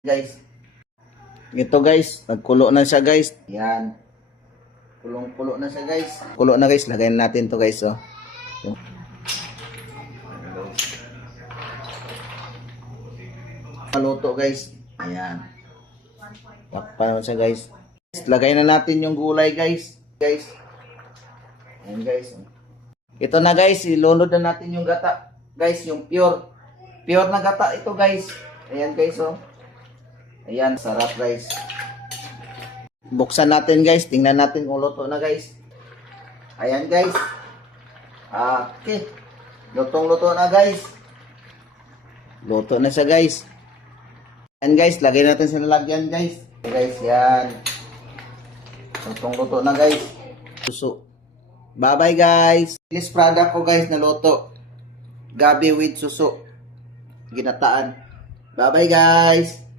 Guys, ito guys, nagkulo na siya guys. Yan. Kulong-kulo na siya guys. Kulo na guys, lagayin natin to guys, oh. Maluto guys. Ayan. Takpan naman siya guys. Lagay na natin yung gulay guys. Guys. Ayan guys. Ito na guys, ilunod na natin yung gata. Guys, yung pure. Pure na gata ito guys. Ayan guys, oh. Ayan, sarap guys. Buksan natin guys. Tingnan natin kung luto na guys. Ayan guys. Okay. Lutong-luto na guys. Luto na siya guys. Ayan guys. Lagay natin sa lalagyan guys. Okay guys, yan. Lutong-luto na guys. Suso. Bye-bye guys. This product ko guys na luto. Gabi with suso. Ginataan. Bye-bye guys.